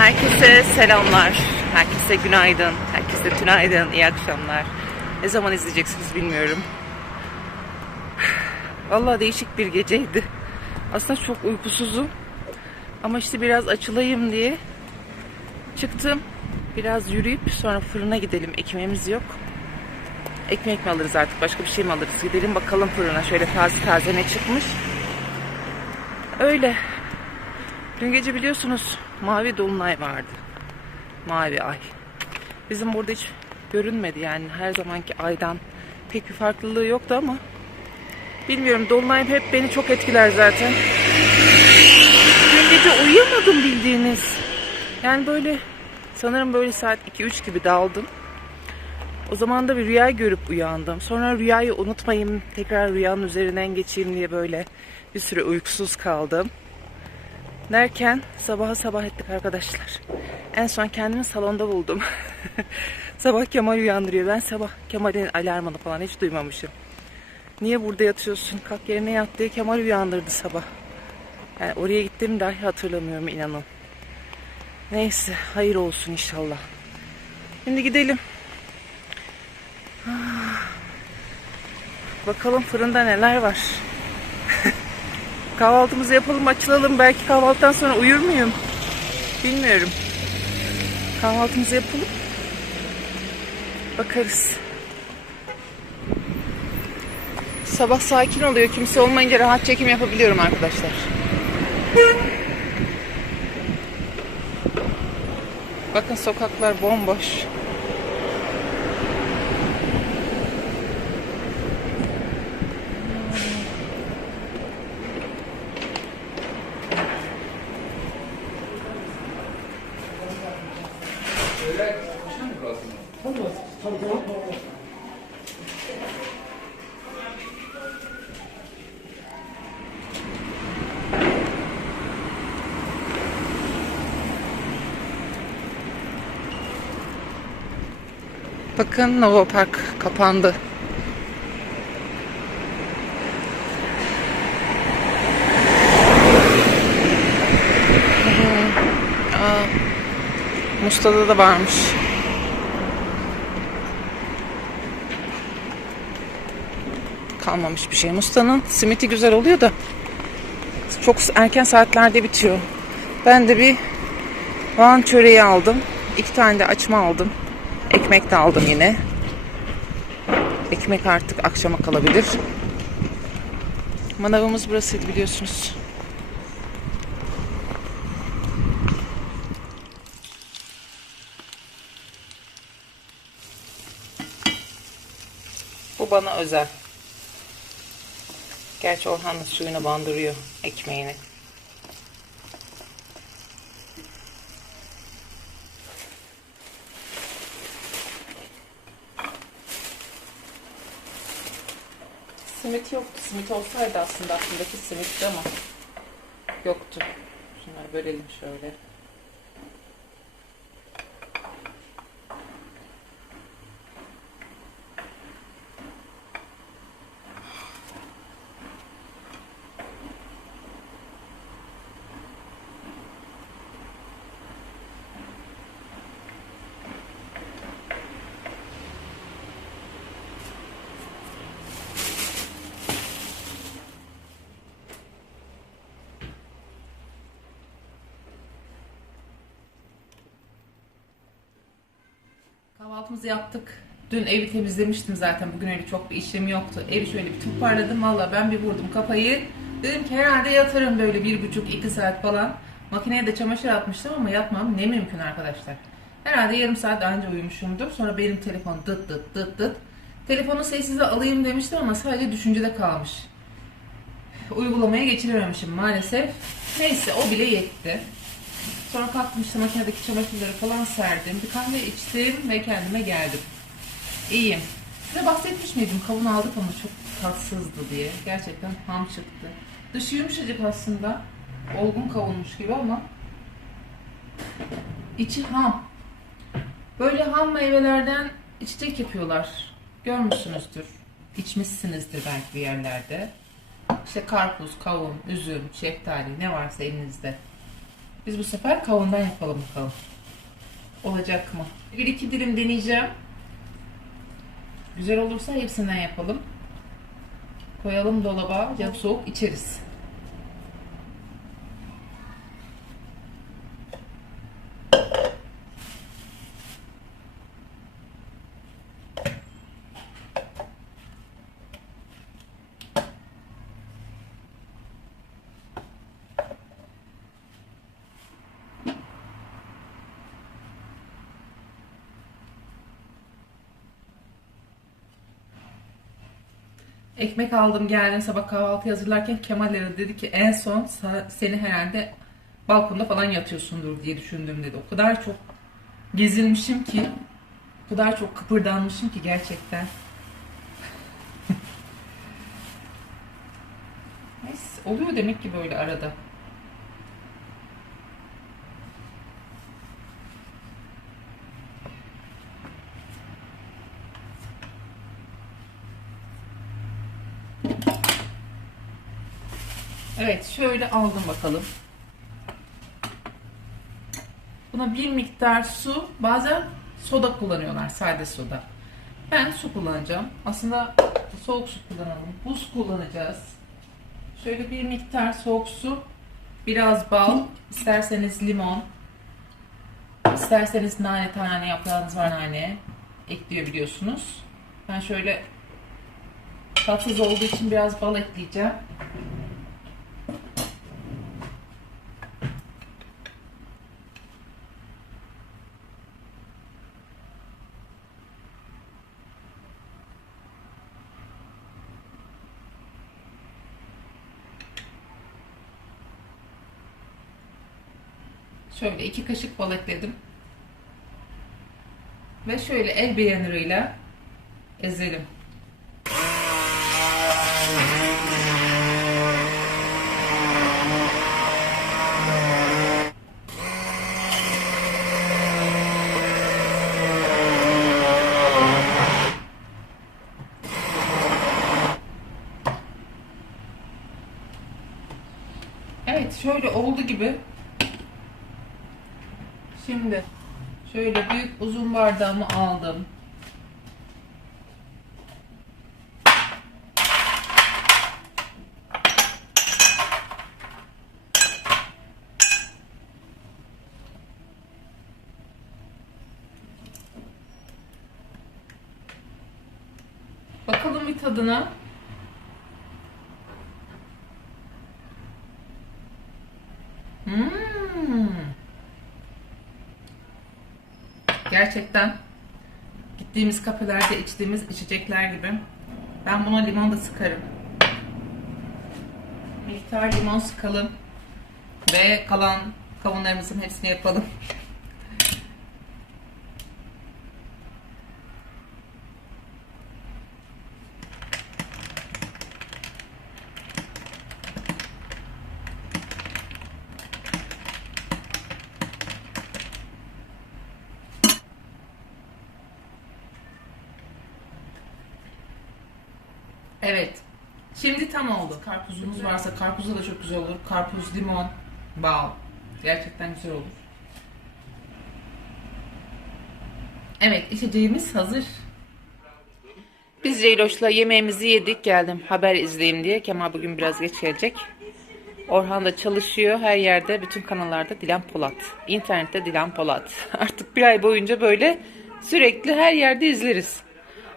Herkese selamlar. Herkese günaydın. Herkese tünaydın. iyi akşamlar. Ne zaman izleyeceksiniz bilmiyorum. Vallahi değişik bir geceydi. Aslında çok uykusuzum. Ama işte biraz açılayım diye çıktım. Biraz yürüyüp sonra fırına gidelim. Ekmeğimiz yok. Ekmek mi alırız artık? Başka bir şey mi alırız? Gidelim bakalım fırına. Şöyle taze taze ne çıkmış. Öyle. Dün gece biliyorsunuz mavi dolunay vardı. Mavi ay. Bizim burada hiç görünmedi yani her zamanki aydan pek bir farklılığı yoktu ama bilmiyorum dolunay hep beni çok etkiler zaten. Dün gece uyuyamadım bildiğiniz. Yani böyle sanırım böyle saat 2-3 gibi daldım. O zaman da bir rüya görüp uyandım. Sonra rüyayı unutmayayım, tekrar rüyanın üzerinden geçeyim diye böyle bir süre uykusuz kaldım. Derken sabaha sabah ettik arkadaşlar. En son kendimi salonda buldum. sabah Kemal uyandırıyor. Ben sabah Kemal'in alarmını falan hiç duymamışım. Niye burada yatıyorsun? Kalk yerine yat diye Kemal uyandırdı sabah. Yani oraya gittiğimi dahi hatırlamıyorum inanın. Neyse hayır olsun inşallah. Şimdi gidelim. Ah. Bakalım fırında neler var. Kahvaltımızı yapalım, açılalım. Belki kahvaltıdan sonra uyur muyum? Bilmiyorum. Kahvaltımızı yapalım. Bakarız. Sabah sakin oluyor. Kimse olmayınca rahat çekim yapabiliyorum arkadaşlar. Bakın sokaklar bomboş. Bakın Nova Park kapandı. Musta'da da varmış. Kalmamış bir şey. Musta'nın simiti güzel oluyor da çok erken saatlerde bitiyor. Ben de bir Van çöreği aldım. İki tane de açma aldım. Ekmek de aldım yine. Ekmek artık akşama kalabilir. Manavımız burasıydı biliyorsunuz. Bana özel. Gerçi Orhan da suyunu bandırıyor ekmeğini. Simit yoktu. Simit olsaydı aslında aklımdaki simitti ama yoktu. Şunları bölelim şöyle. Kahvaltımızı yaptık. Dün evi temizlemiştim zaten. Bugün öyle çok bir işlemi yoktu. Evi şöyle bir toparladım. Valla ben bir vurdum kafayı. Dedim ki herhalde yatarım böyle bir buçuk iki saat falan. Makineye de çamaşır atmıştım ama yatmam ne mümkün arkadaşlar. Herhalde yarım saat önce uyumuşumdur. Sonra benim telefon dıt dıt dıt dıt. Telefonu sessize alayım demiştim ama sadece düşüncede kalmış. Uygulamaya geçirememişim maalesef. Neyse o bile yetti. Sonra kalktım işte makinedeki çamaşırları falan serdim. Bir kahve içtim ve kendime geldim. İyiyim. Size bahsetmiş miydim? Kavun aldık ama çok tatsızdı diye. Gerçekten ham çıktı. Dışı yumuşacık aslında. Olgun kavunmuş gibi ama içi ham. Böyle ham meyvelerden içecek yapıyorlar. Görmüşsünüzdür. İçmişsinizdir belki bir yerlerde. İşte karpuz, kavun, üzüm, şeftali ne varsa elinizde. Biz bu sefer kavundan yapalım bakalım. Olacak mı? Bir iki dilim deneyeceğim. Güzel olursa hepsinden yapalım. Koyalım dolaba. Yap soğuk içeriz. Ekmek aldım geldim sabah kahvaltı hazırlarken Kemal aradı dedi ki en son seni herhalde balkonda falan yatıyorsundur diye düşündüm dedi. O kadar çok gezinmişim ki o kadar çok kıpırdanmışım ki gerçekten. Neyse oluyor demek ki böyle arada. Evet şöyle aldım bakalım. Buna bir miktar su bazen soda kullanıyorlar sade soda. Ben su kullanacağım. Aslında soğuk su kullanalım. Buz kullanacağız. Şöyle bir miktar soğuk su, biraz bal, isterseniz limon, isterseniz nane tane yaprağınız var nane ekliyor biliyorsunuz. Ben şöyle tatsız olduğu için biraz bal ekleyeceğim. Şöyle iki kaşık bal ekledim. Ve şöyle el beğeniriyle ezelim. Evet şöyle oldu gibi Şimdi şöyle büyük uzun bardağımı aldım. Bakalım bir tadına. Gerçekten gittiğimiz kafelerde içtiğimiz içecekler gibi. Ben buna limon da sıkarım. Miktar limon sıkalım. Ve kalan kavunlarımızın hepsini yapalım. Evet. Şimdi tam oldu. Karpuzumuz varsa karpuzda da çok güzel olur. Karpuz, limon, bal. Gerçekten güzel olur. Evet, içeceğimiz hazır. Biz Ceyloş'la yemeğimizi yedik. Geldim haber izleyeyim diye. Kemal bugün biraz geç gelecek. Orhan da çalışıyor. Her yerde, bütün kanallarda Dilan Polat. İnternette Dilan Polat. Artık bir ay boyunca böyle sürekli her yerde izleriz.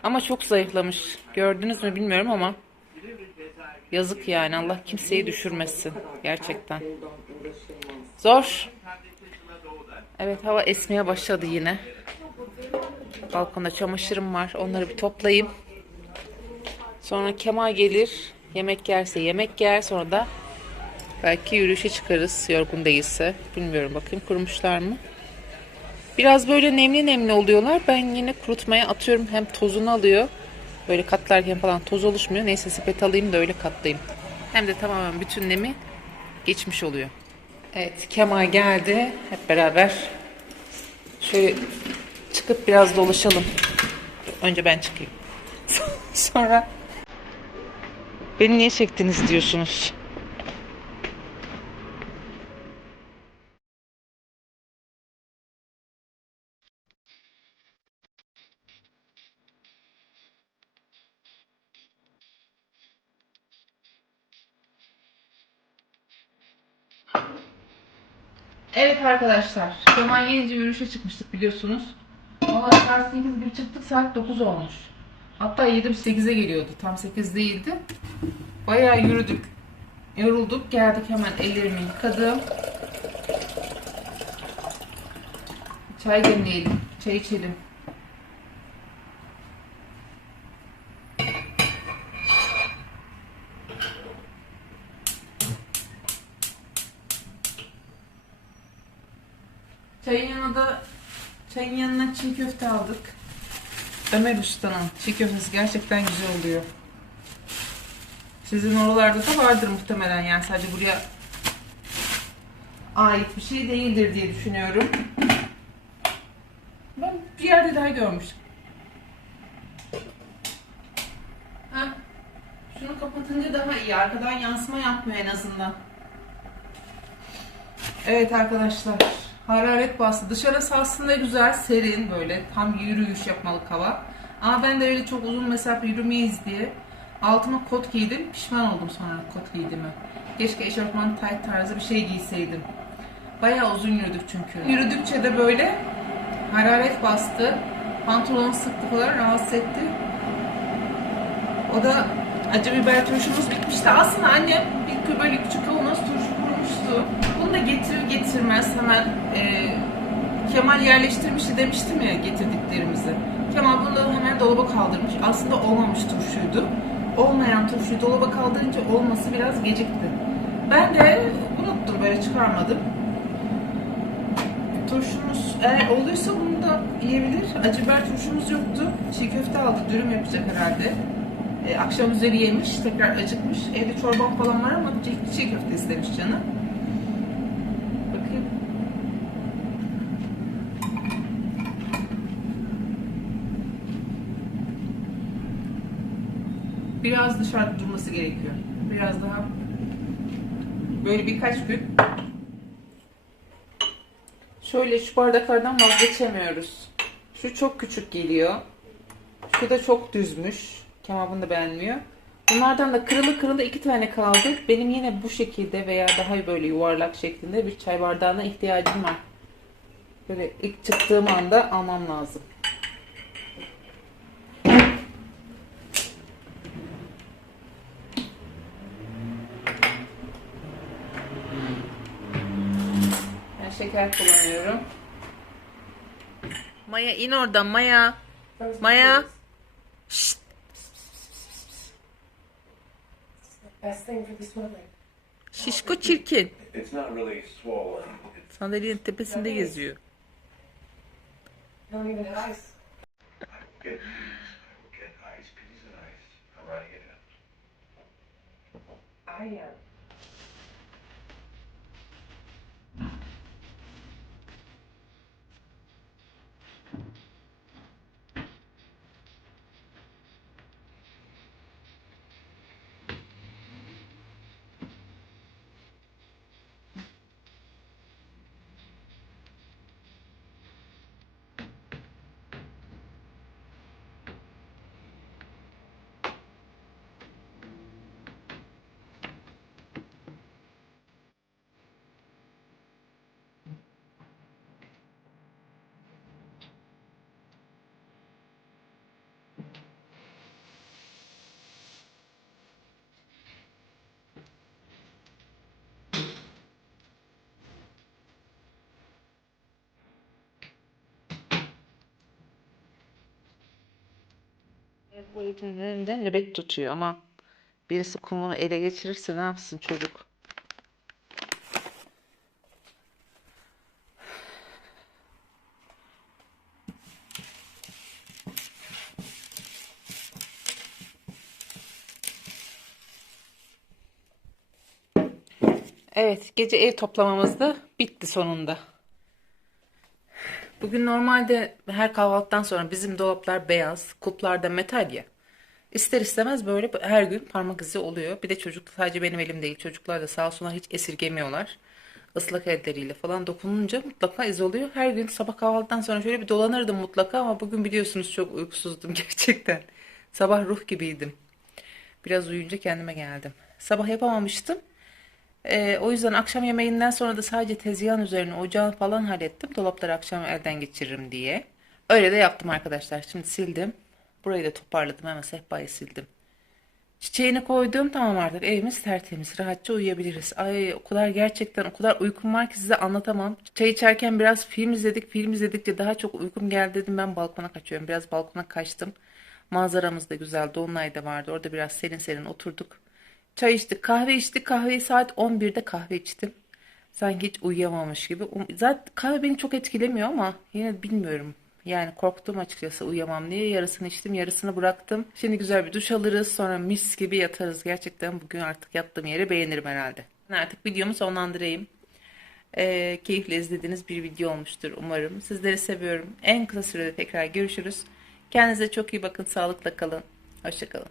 Ama çok zayıflamış. Gördünüz mü bilmiyorum ama yazık yani. Allah kimseyi düşürmesin. Gerçekten. Zor. Evet hava esmeye başladı yine. Balkonda çamaşırım var. Onları bir toplayayım. Sonra Kemal gelir. Yemek yerse yemek yer. Sonra da belki yürüyüşe çıkarız. Yorgun değilse. Bilmiyorum bakayım kurumuşlar mı? Biraz böyle nemli nemli oluyorlar. Ben yine kurutmaya atıyorum. Hem tozunu alıyor. Böyle katlarken falan toz oluşmuyor. Neyse sepet alayım da öyle katlayayım. Hem de tamamen bütün nemi geçmiş oluyor. Evet Kemal geldi. Hep beraber şöyle çıkıp biraz dolaşalım. Önce ben çıkayım. Sonra beni niye çektiniz diyorsunuz. Evet arkadaşlar. Kemal yenince yürüyüşe çıkmıştık biliyorsunuz. Valla saat 8 gibi çıktık saat 9 olmuş. Hatta 7-8'e geliyordu. Tam 8 değildi. Bayağı yürüdük. Yorulduk. Geldik hemen ellerimi yıkadım. Çay demleyelim. Çay içelim. Çayın yanına da çayın yanına çiğ köfte aldık. Ömer Usta'nın çiğ köftesi gerçekten güzel oluyor. Sizin oralarda da vardır muhtemelen yani sadece buraya ait bir şey değildir diye düşünüyorum. Ben bir yerde daha görmüştüm. Heh. Şunu kapatınca daha iyi. Arkadan yansıma yapmıyor en azından. Evet arkadaşlar. Hararet bastı. Dışarısı aslında güzel, serin böyle. Tam yürüyüş yapmalık hava. Ama ben de öyle çok uzun mesafe yürümeyiz diye altıma kot giydim. Pişman oldum sonra kot giydiğime. Keşke eşofman tight tarzı bir şey giyseydim. Bayağı uzun yürüdük çünkü. Yürüdükçe de böyle hararet bastı. Pantolon sıktı falan rahatsız etti. O da acı biber turşumuz bitmişti. Aslında annem bir böyle küçük kavanoz turşu kurmuştu. Bunu da getirir getirmez hemen e, Kemal yerleştirmişti demiştim ya getirdiklerimizi. Kemal bunu hemen dolaba kaldırmış. Aslında olmamış turşuydu. Olmayan turşuyu dolaba kaldırınca olması biraz gecikti. Ben de unuttum böyle çıkarmadım. Turşumuz eğer olduysa bunu da yiyebilir. Acı biber turşumuz yoktu. Çiğ köfte aldık. Dürüm yapacak herhalde. E, akşam üzeri yemiş. Tekrar acıkmış. Evde çorbam falan var ama çiğ, çiğ köfte istemiş canı. Bakayım. Biraz dışarıda durması gerekiyor. Biraz daha böyle birkaç gün Şöyle şu bardaklardan vazgeçemiyoruz. Şu çok küçük geliyor. Şu da çok düzmüş. Kemal bunu da beğenmiyor. Bunlardan da kırılı kırılı iki tane kaldı. Benim yine bu şekilde veya daha böyle yuvarlak şeklinde bir çay bardağına ihtiyacım var. Böyle ilk çıktığım anda almam lazım. Ben şeker kullanıyorum. Maya in oradan Maya. Maya. Şşt. Şişko çirkin. Sandalyenin tepesinde geziyor. Don't even Bu eğitimin önünde nöbet tutuyor ama birisi kumunu ele geçirirse ne yapsın çocuk? Evet, gece ev toplamamız da bitti sonunda. Bugün normalde her kahvaltıdan sonra bizim dolaplar beyaz, kulplar da metal ya. İster istemez böyle her gün parmak izi oluyor. Bir de çocuk sadece benim elim değil. Çocuklar da sağ olsunlar hiç esirgemiyorlar. Islak elleriyle falan dokununca mutlaka iz oluyor. Her gün sabah kahvaltıdan sonra şöyle bir dolanırdım mutlaka ama bugün biliyorsunuz çok uykusuzdum gerçekten. Sabah ruh gibiydim. Biraz uyuyunca kendime geldim. Sabah yapamamıştım. Ee, o yüzden akşam yemeğinden sonra da sadece tezgahın üzerine ocağı falan hallettim. Dolapları akşam elden geçiririm diye. Öyle de yaptım arkadaşlar. Şimdi sildim. Burayı da toparladım. Hemen sehpayı sildim. Çiçeğini koydum. Tamam artık evimiz tertemiz. Rahatça uyuyabiliriz. Ay o kadar gerçekten o kadar uykum var ki size anlatamam. Çay içerken biraz film izledik. Film izledikçe daha çok uykum geldi dedim. Ben balkona kaçıyorum. Biraz balkona kaçtım. Manzaramız da güzel. Dolunay da vardı. Orada biraz serin serin oturduk. Çay içtik. Kahve içtik. Kahveyi saat 11'de kahve içtim. Sanki hiç uyuyamamış gibi. Um- Zaten kahve beni çok etkilemiyor ama yine bilmiyorum. Yani korktum açıkçası uyuyamam diye. Yarısını içtim, yarısını bıraktım. Şimdi güzel bir duş alırız. Sonra mis gibi yatarız. Gerçekten bugün artık yattığım yeri beğenirim herhalde. Artık videomu sonlandırayım. Ee, keyifle izlediğiniz bir video olmuştur umarım. Sizleri seviyorum. En kısa sürede tekrar görüşürüz. Kendinize çok iyi bakın. Sağlıkla kalın. Hoşçakalın.